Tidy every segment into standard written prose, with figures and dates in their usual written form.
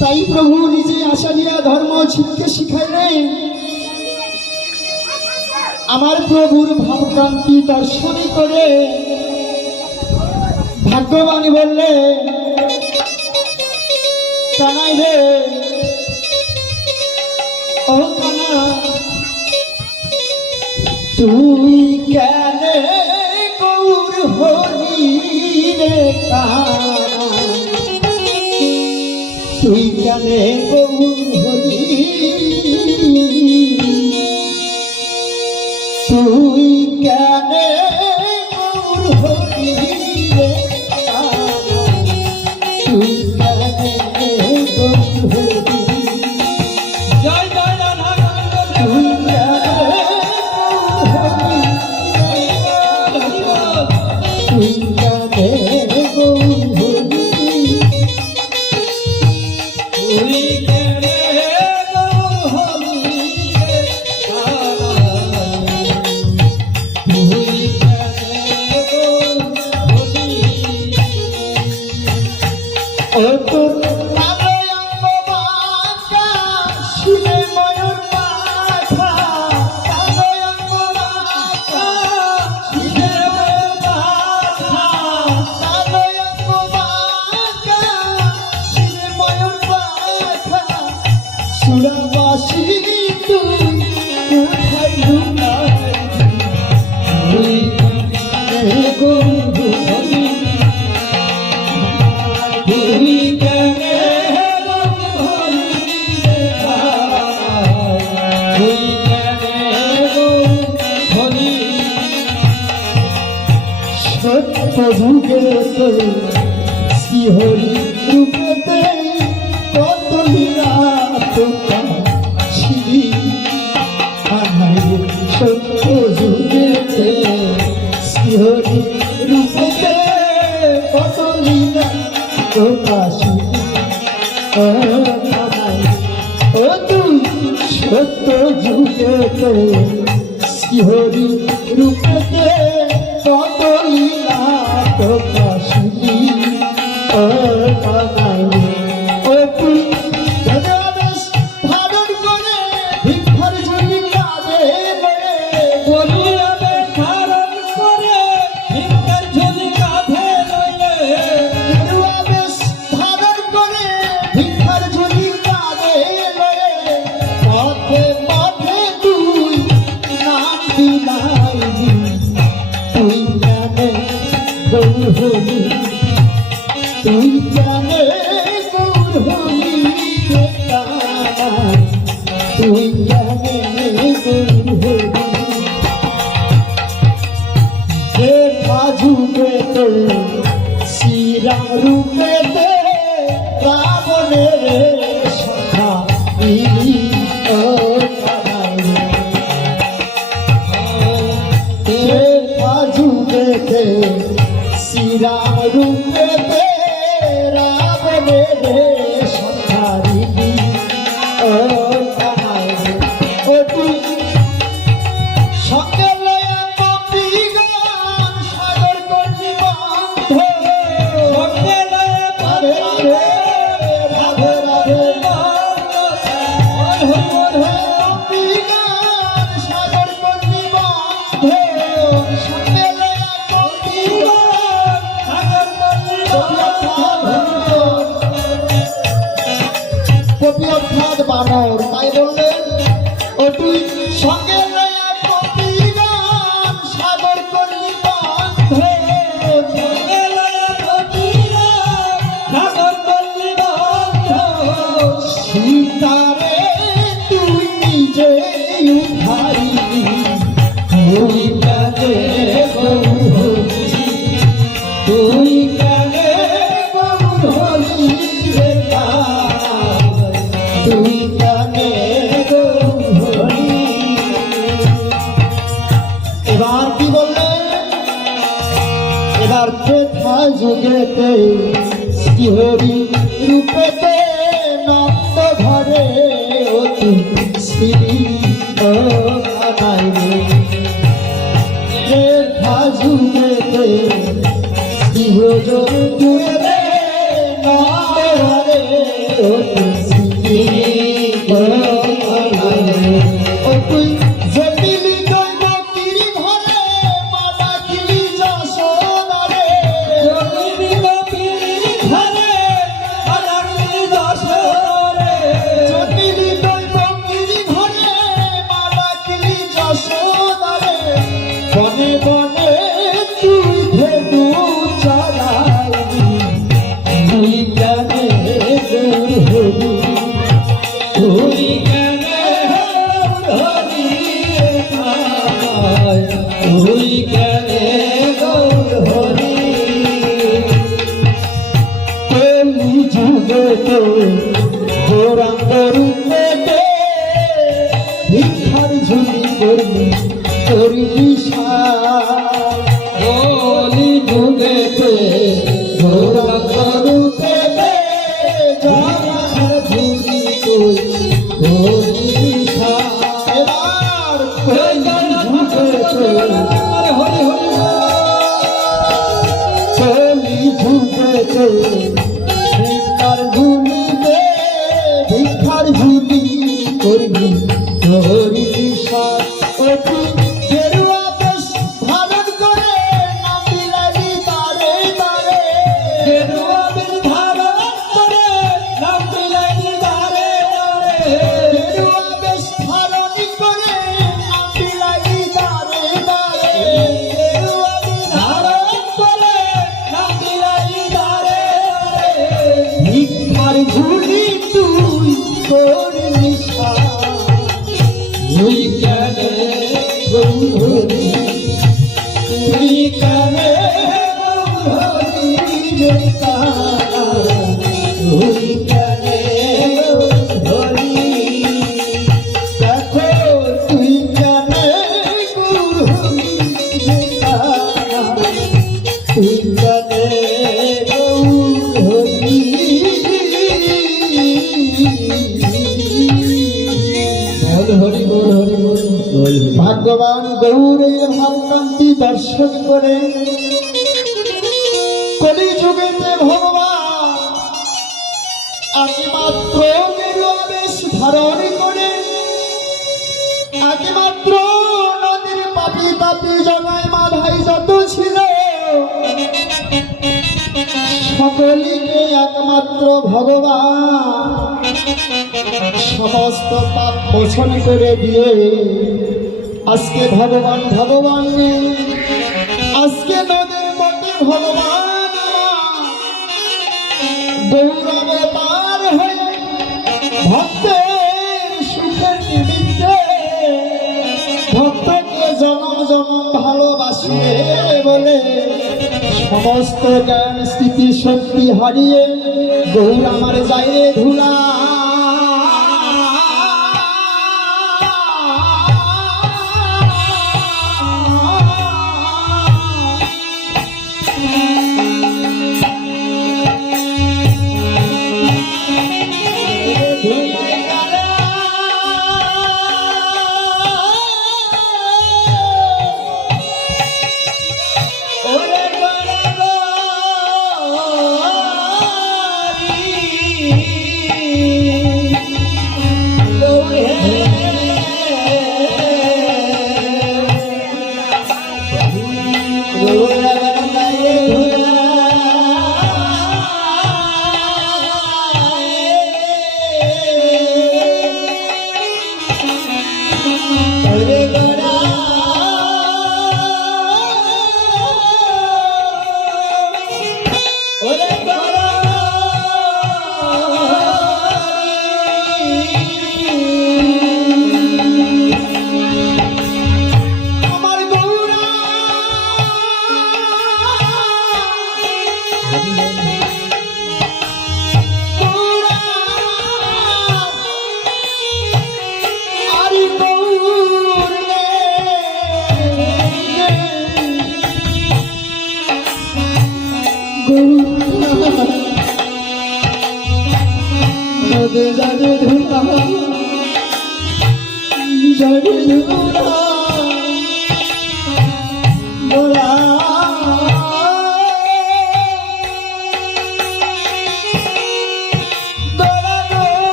তাই প্রভু নিজে আশা দিয়া ধর্ম ছিটকে শিখাইলেন। আমার প্রভুর ভাবকান্তি দর্শনী করে ভাগ্যবানী বললে, কানাই রে ও কানা, তুই কেন গৌর হরি রে কানা, তুই কেন গৌর হরি, তুই কেন গৌর হরি রে কানা, তুই কেন গৌর হরি, জয় জয় রাধা তুই কেন তুই কেন গৌর হরি, তুই কেন গৌর হরি রে কানা, তুই কেন গৌর হরি। ও তোর কালয়ঙ্গ বাঁকা শিবে ময়ূর পাখা, কালয়ঙ্গ বাঁকা শিবে ময়ূর পাখা, কালয়ঙ্গ বাঁকা শিবে ময়ূর পাখা, সুরাবাসী তুই কোথায় লুকাইলি, তুই কেন গৌর হরি, তুই কেন গৌর হরি রে কানা, তুই কেন গৌর হরি। সত্য যুগে শ্রীহরি রূপেতে কত লীলা তোমরা ছিলি, সত্য যুগে শ্রীহরি রূপেতে কত লীলা তোমরা ছিলি, ও তুই সত্য যুগে শ্রীহরি রূপেতে কত লীলা তোমরা ছিলি, ও কানাই ও তুই বেদবেশ ধারণ করে ভিক্ষার ঝুলি কাঁধে লয়ে, বলিয়াবে ধারণ করে ভিক্ষার ঝুলি কাঁধে লইলে, বেদবেশ ধারণ করে ভিক্ষার ঝুলি কাঁধে লয়ে, পথে পথে তুই নাম বিলাইলি, তুই জানে গৌর হরি, তুই জানে গৌর হরি রে কানা, তুই জানে গৌর হরি, যে যুগেতে শ্রীরাম রূপেতে রাবণের সখা দিলি, ও কানাই রে, যুগেতে শ্রীরাম রূপেতে রাবণের সখা দিলি, ও কানাই ও তুই সঙ্গে লয়া গোপীগণ সাগর করলি বন্ধ, সঙ্গে লয়ে রাধে রাধে রাধে রাধে, গোপীগণ সাগর করলি বন্ধ, সঙ্গে লয়া গোপীগণ সাগর করলি কপি অর্থাৎ বানর, তাই বললেন ও তুই সঙ্গে লয়া গোপীগণ সাগর করলি বন্ধ, সঙ্গে লয়ে গোপীরা সাগর করলি বন্ধ, সীতারে তুই নিজে উদ্ধারিলি, তুই কেন গৌর হরি, তুই কেন গৌর হরি রে কানা, তুই কেন গৌর হরি। এবার কি বললেন, এবার কেথা যুগেতে শ্রীহরি রূপেতে নন্দ ঘরে অতি শ্রী, ও কানাই রে, কেথা যুগেতে শ্রীহরি রূপেতে নন্দ ঘরে অতি করিষা কলি যুগেতে গৌরাঙ্গ রূপে জগতের ধুলি তুই করিষা এবার কলি যুগেতে হরি হরি কলি যুগেতে ভিক্ষার ঝুলিতে ভিক্ষার ঝুলি করবি করিষা অতি গেরুয়া বেশ ধারণ করে নাম বিলাবি তারে তারে গেরুয়া বেশ ধারণ করে নাম বিলাবি তারে তারে গেরুয়া বেশ ধারণ করে নাম বিলাবি তারে তারে গেরুয়া বেশ ধারণ করে নাম বিলাবি তারে তারে ভিক্ষার ঝুলি তুই করিষা তুই কেনে গৌরী তুই কেনে ভগবান গৌরের ভাবকান্তি দর্শন করে কলিযুগেতে ভগবান একমাত্র গেরুয়া বেশ ধারণ করে একমাত্র নদীর পাপি তাপি জগায় মাধাই যত ছিল সকলকে একমাত্র ভগবান সমস্ত পাপ মোচন করে দিয়ে আজকে ভগবান ভগবান নেই আজকে নদের মধ্যে ভগবান গৌরবতার হয়ে ভক্তের সুখের নিমিত্তে ভক্তকে জনম জনম ভালোবাসে বলে সমস্ত জ্ঞান স্থিতি শক্তি হারিয়ে গৌর আমার যায় ধুলা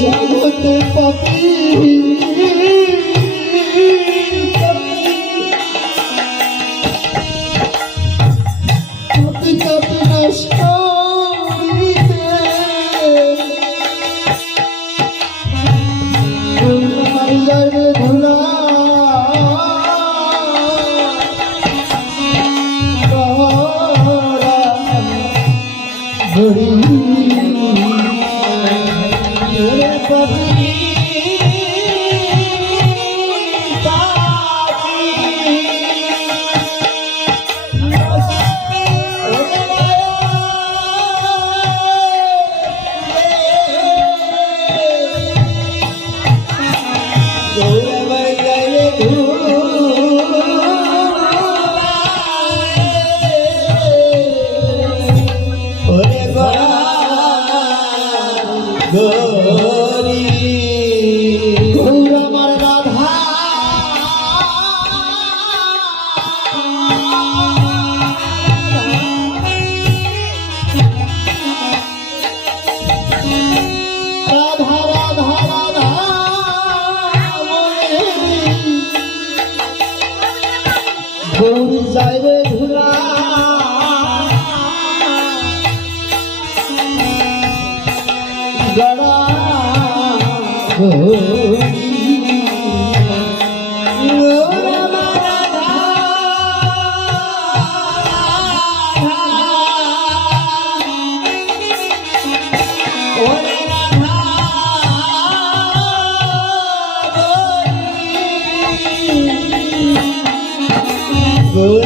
জগতে পাপি প্রবেশ করিতে গৌরাঙ্গের ধুলা গড়ি গৌরামার রাধা রাধা রাধা রাধা গৌরী যায় রে ধুলা গড়া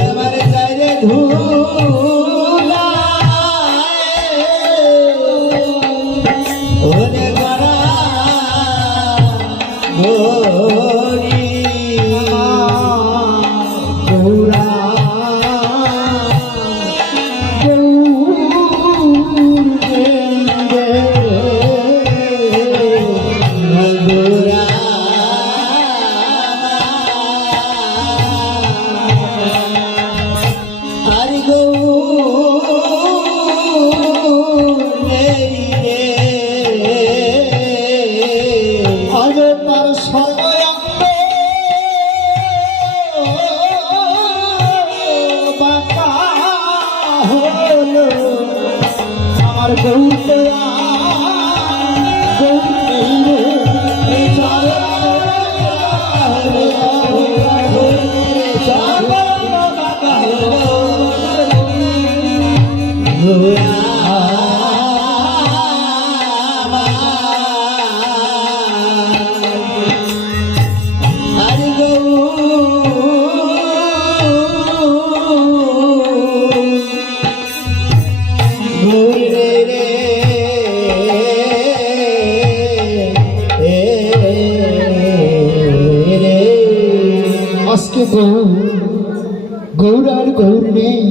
আমার চাইরে ধুলা ওরে গড়া গৌরী গৌরা গৌরা হরি আগে তার সময় বাঁকা হলো আমার গৌতে আজকে গৌর আর গৌর নেই,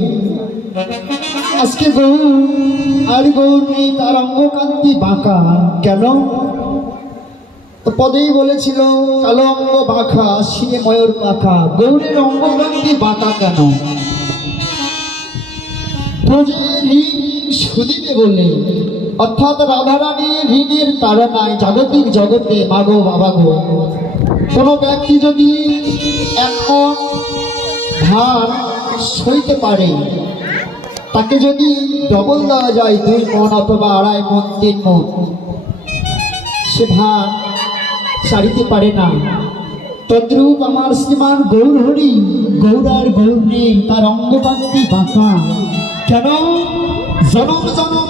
আজকে গৌর আর গৌর নেই, তার অঙ্গকান্তি বাঁকা। কেন? তো পদেই বলেছিল কালো অঙ্গ বাঁকা শিরে ময়ূর পাখা। গৌরের অঙ্গকান্তি বাঁকা কেন? প্রজের ঋণ সুদিতে বলে, অর্থাৎ রাধারানী ঋণের তাড়নায় জাগতিক জগতে মাগো বাবা গো কোনো ব্যক্তি যদি এক মন ধান সইতে পারে, তাকে যদি ডবল দেওয়া যায় 2 মণ অথবা 2.5 মণ 3 মণ, সে ধান ছাড়িতে পারে না। তদ্রূপ আমার শ্রীমান গৌর হরি, গৌর আর গৌর নেই, তার অঙ্গকান্তি বাঁকা। কেন? জনম জনম